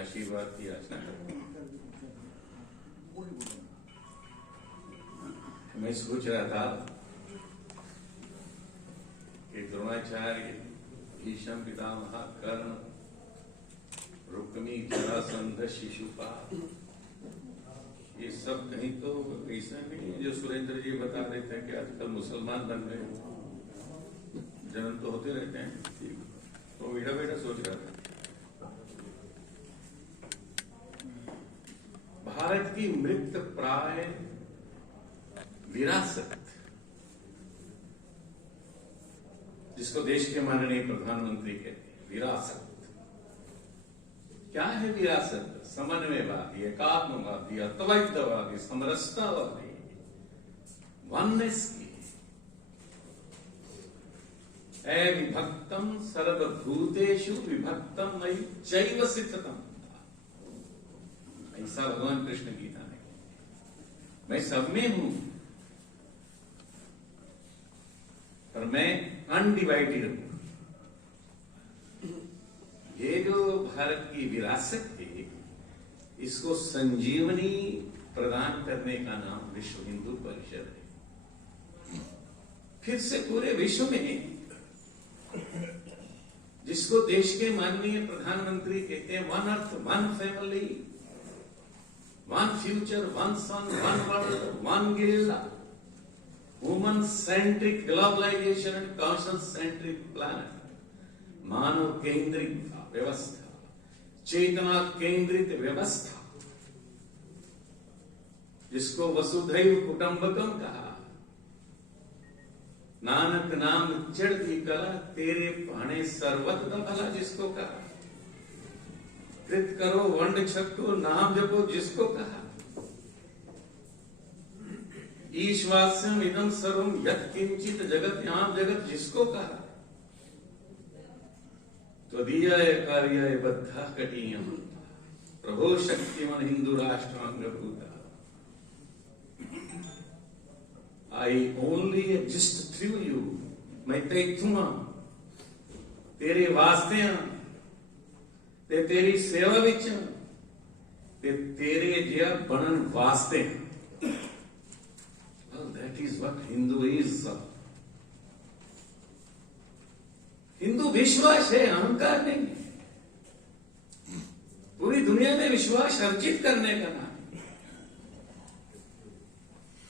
आशीर्वाद की याचना करता हूं। मैं सोच रहा था कि द्रोणाचार्य, भीष्म पितामह, कर्ण, रुक्मी, जरासंध, शिशुपाल, ये सब कहीं तो ऐसा नहीं है जो सुरेंद्र जी बता रहे थे कि आजकल मुसलमान बन गए, जन्म तो होते रहते हैं। तो बेटा बेटा सोच रहा था भारत की मृत प्राय विरासत, जिसको देश के माननीय प्रधानमंत्री कहते हैं, विरासत क्या है? विरासत समन्वयवादी, एकात्मवादी, अद्वैतवादी, समरसतावादी, वननेस की, अविभक्तम सर्वभूतेषु विभक्तम मयि चैव स्थितम्, ऐसा भगवान कृष्ण गीता में। मैं सब में हूं, पर मैं अनडिवाइडेड हूं। ये जो भारत की विरासत है, इसको संजीवनी प्रदान करने का नाम विश्व हिंदू परिषद है। फिर से पूरे विश्व में, जिसको देश के माननीय प्रधानमंत्री कहते हैं, one earth, one family, one future, one sun, one world, one gorilla, woman centric globalisation and conscious centric planet, मानव केंद्रित व्यवस्था, चेतना केंद्रित व्यवस्था, जिसको वसुधैव कुटुंबकम कहा। नानक नाम चढ़ती कला, तेरे पाने सर्वत का भला, जिसको कहा। कृत करो वंड छक्को, नाम जपो, जिसको कहा। ईश्वास्यम इदम सर्वम यत् किंचित जगत, याम जगत, जिसको कहा। त्वदीयाय कार्याय बद्धा कटीयम, प्रभो शक्तिमान हिंदू राष्ट्र अंगभूता। I only exist through you, मैं तैथुआ, तेरे वास्ते हाँ, ते तेरी सेवा विच, ते तेरे जिया बनन वास्ते। Well, that is what Hindu is. Hindu विश्वास है, अहंकार नहीं है। पूरी दुनिया में विश्वास अर्जित करने का नाम।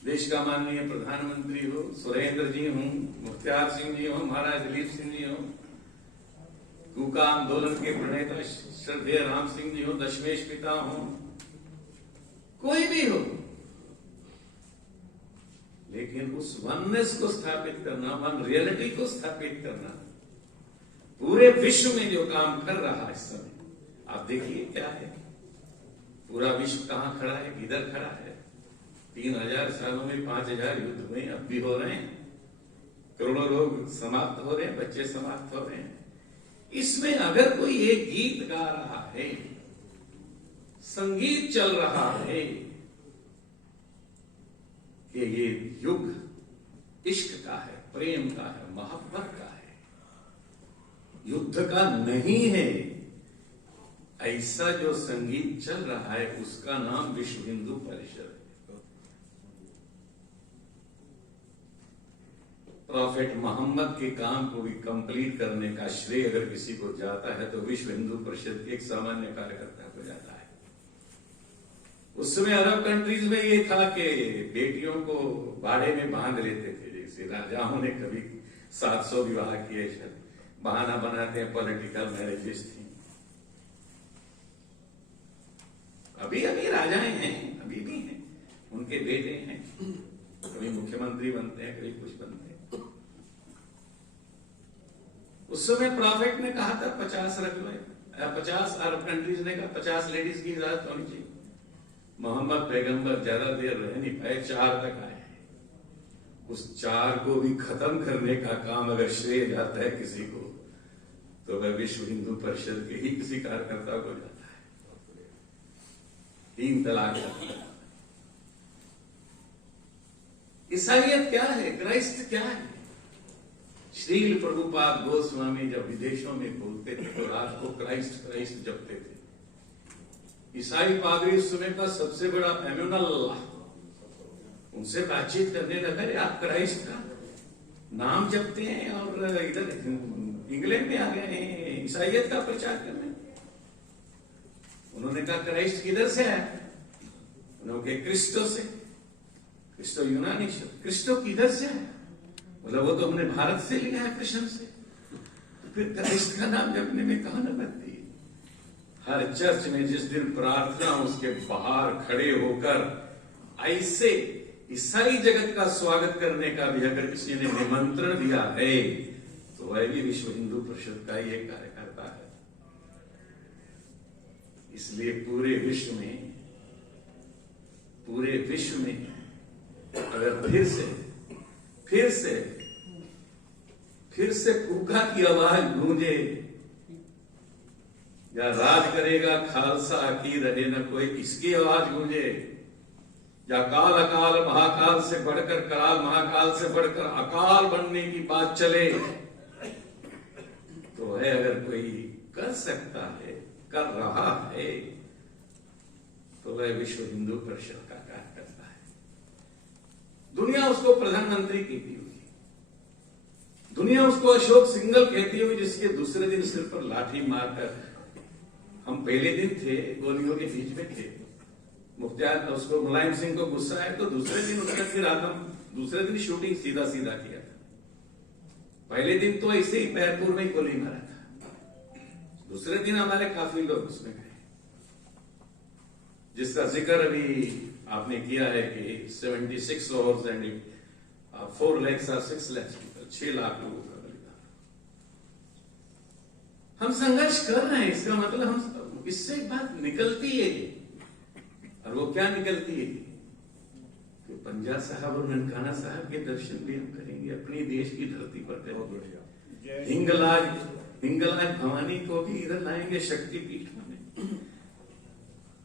देश का माननीय प्रधानमंत्री हो, सुरेंद्र जी हो, मुख्तार सिंह जी हो, महाराज दिलीप सिंह जी हो, कूका आंदोलन के प्रणेता श्रद्धेय राम सिंह जी हो, दशमेश पिता हो, कोई भी हो, लेकिन उस वननेस को स्थापित करना, वन रियलिटी को स्थापित करना, पूरे विश्व में जो काम कर रहा है इस समय, आप देखिए क्या है। पूरा विश्व कहां खड़ा है, किधर खड़ा है। 3000 सालों में 5000 युद्ध हुए, अब भी हो रहे हैं। करोड़ों लोग समाप्त हो रहे हैं, बच्चे समाप्त हो रहे हैं। इसमें अगर कोई एक गीत गा रहा है, संगीत चल रहा है कि ये युग इश्क का है, प्रेम का है, मोहब्बत का है, युद्ध का नहीं है, ऐसा जो संगीत चल रहा है, उसका नाम विश्व हिंदू परिषद है। प्रॉफेट मोहम्मद के काम को भी कंप्लीट करने का श्रेय अगर किसी को जाता है तो विश्व हिंदू परिषद के एक सामान्य कार्यकर्ता को जाता है। उस समय अरब कंट्रीज में ये था कि बेटियों को बाड़े में बांध लेते थे, जैसे राजाओं ने कभी 700 विवाह किए, बहाना बनाते हैं, पॉलिटिकल मैरिजेस थी। अभी राजाएं हैं, अभी भी हैं, उनके बेटे हैं, कभी मुख्यमंत्री बनते हैं, कभी कुछ बनते हैं। उस समय प्रॉफिट ने कहा था 50 रख लो, 50 अरब कंट्रीज ने कहा 50 लेडीज की इजाजत होनी चाहिए। मोहम्मद पैगंबर ज्यादा देर रह नहीं पाए, 4 तक आए। उस 4 को भी खत्म करने का काम अगर श्रेय जाता है किसी को, तो वह विश्व हिंदू परिषद के ही किसी कार्यकर्ता को जाता है। 3 तलाक। ईसाइयत क्या है, क्राइस्ट क्या है? श्रील प्रभुपाद गोस्वामी जब विदेशों में बोलते थे तो रात को क्राइस्ट क्राइस्ट जपते थे। ईसाई पादरी उस समय का सबसे बड़ा एम्यूनल, उनसे बातचीत करने लगा, आप क्राइस्ट का नाम जपते हैं और इधर इंग्लैंड में आ गए हैं ईसाइयत का प्रचार करने। उन्होंने कहा क्राइस्ट किधर से आया? उन्होंने कहा क्रिस्टो से। क्रिस्टो यूनानी शब्द, क्रिस्टो किधर से आया? बोला वो तो हमने भारत से लिया है, कृष्ण से। तो फिर क्राइस्ट का नाम जपने में कहां न बनती है। हर चर्च में जिस दिन प्रार्थना, उसके बाहर खड़े होकर ऐसे ईसाई जगत का स्वागत करने का भी अगर किसी ने निमंत्रण दिया है तो वह भी विश्व हिंदू परिषद का ही एक कार्यकर्ता है। इसलिए पूरे विश्व में अगर फिर से कूका की आवाज गूंजे, या राज करेगा खालसा की रहे न कोई, इसकी आवाज गूंजे, या काल अकाल महाकाल से बढ़कर कराल, महाकाल से बढ़कर अकाल बनने की बात चले, तो है अगर कोई कर सकता है, कर रहा है, तो वह विश्व हिंदू परिषद का कार्यकर्ता है। दुनिया उसको प्रधानमंत्री कहती होगी, दुनिया उसको अशोक सिंघल कहती होगी, जिसके दूसरे दिन सिर पर लाठी मारकर, हम पहले दिन थे गोलियों के बीच में थे, मुख्तियार उसको मुलायम सिंह को गुस्सा है तो दूसरे दिन उसका फिर आदम, दूसरे दिन शूटिंग सीधा किया था। पहले दिन तो ऐसे ही पैरपुर में गोली मारा था, दूसरे दिन हमारे काफी लोग उसमें गए, जिसका जिक्र अभी आपने किया है कि 76 hours and 4 lakhs or 6 lakhs, 6 lakh लोगों का बलिदान। हम संघर्ष कर रहे हैं, इसका मतलब हम इससे एक बात निकलती है, और वो क्या निकलती है कि पंजा साहब और ननकाना साहब के दर्शन भी हम करेंगे अपनी देश की धरती पर करेंगे। हिंगलाज भवानी को भी इधर लाएंगे शक्तिपीठ में,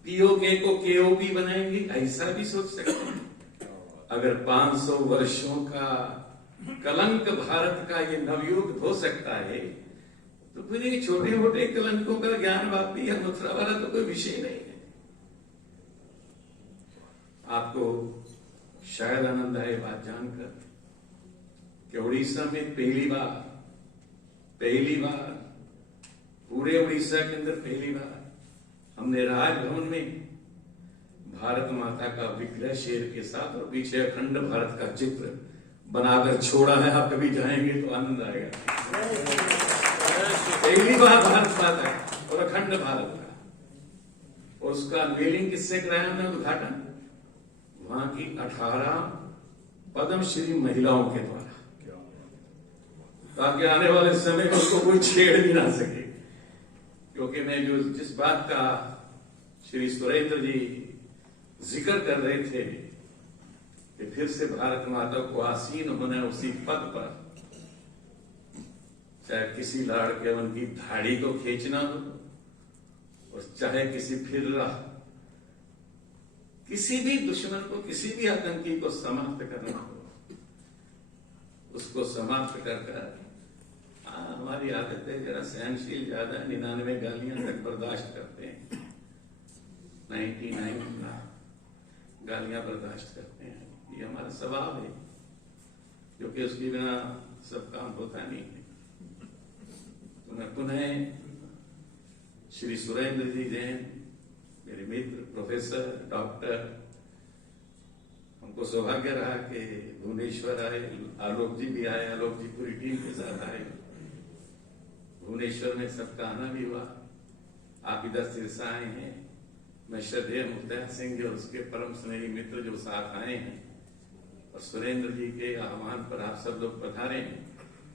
पीओके को केओपी बनाएंगे, ऐसा भी सोच सकते हैं। अगर 500 वर्षों का कलंक भारत का ये नवयुग हो सकता है, तो फिर ये छोटे मोटे कलंकों का ज्ञान वापी या मथुरा वाला तो कोई विषय नहीं है। आपको शायद आनंद आए बात जानकर कि उड़ीसा में पहली बार पूरे उड़ीसा के अंदर पहली बार हमने राजभवन में भारत माता का विग्रह शेर के साथ और पीछे अखंड भारत का चित्र बनाकर छोड़ा है। आप कभी जाएंगे तो आनंद आएगा। पहली बार भारत माता और अखंड भारत का, और उसका अनवीलिंग किससे कराया हमने, उद्घाटन वहां की 18 पद्मश्री महिलाओं के द्वारा, ताकि आने वाले समय में उसको कोई छेड़ भी ना सके। क्योंकि मैं जिस बात का श्री सुरेंद्र जी जिक्र कर रहे थे कि फिर से भारत माता को आसीन होना उसी पद पर, चाहे किसी लाड़ के उनकी धाड़ी को खींचना हो, और चाहे किसी भी दुश्मन को, किसी भी आतंकी को समाप्त करना हो, उसको समाप्त कर हमारी आदत है जरा सहनशील ज्यादा, 99 गालियां तक बर्दाश्त करते हैं, 99 गालियां बर्दाश्त करते हैं, ये हमारा स्वभाव है, क्योंकि उसके बिना सब काम होता नहीं है। तो मैं पुनः श्री सुरेंद्र जी जैन, मेरे मित्र प्रोफेसर डॉक्टर, हमको सौभाग्य रहा कि भुवनेश्वर आए, आलोक जी भी आए, आलोक जी पूरी टीम के साथ आए, भुवनेश्वर में सबका आना भी हुआ, आप इधर सिरसा आए हैं, मैं श्रद्धेय मुख्तार सिंह जो उसके परम स्नेही मित्र जो साथ आए हैं, और सुरेंद्र जी के आह्वान पर आप सब लोग पधारे हैं।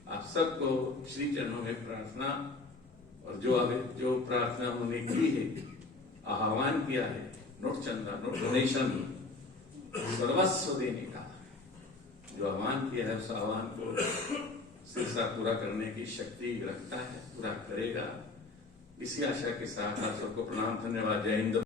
आप सबको श्री चरणों में प्रार्थना, और जो प्रार्थना उन्होंने की है, आह्वान किया है, नोट चंदा, नोट डोनेशन, सर्वस्व देने का जो आह्वान किया है, उस आह्वान को सिलसिला पूरा करने की शक्ति रखता है, पूरा करेगा। इसी आशा के साथ आप सबको प्रणाम, धन्यवाद, जय हिंद।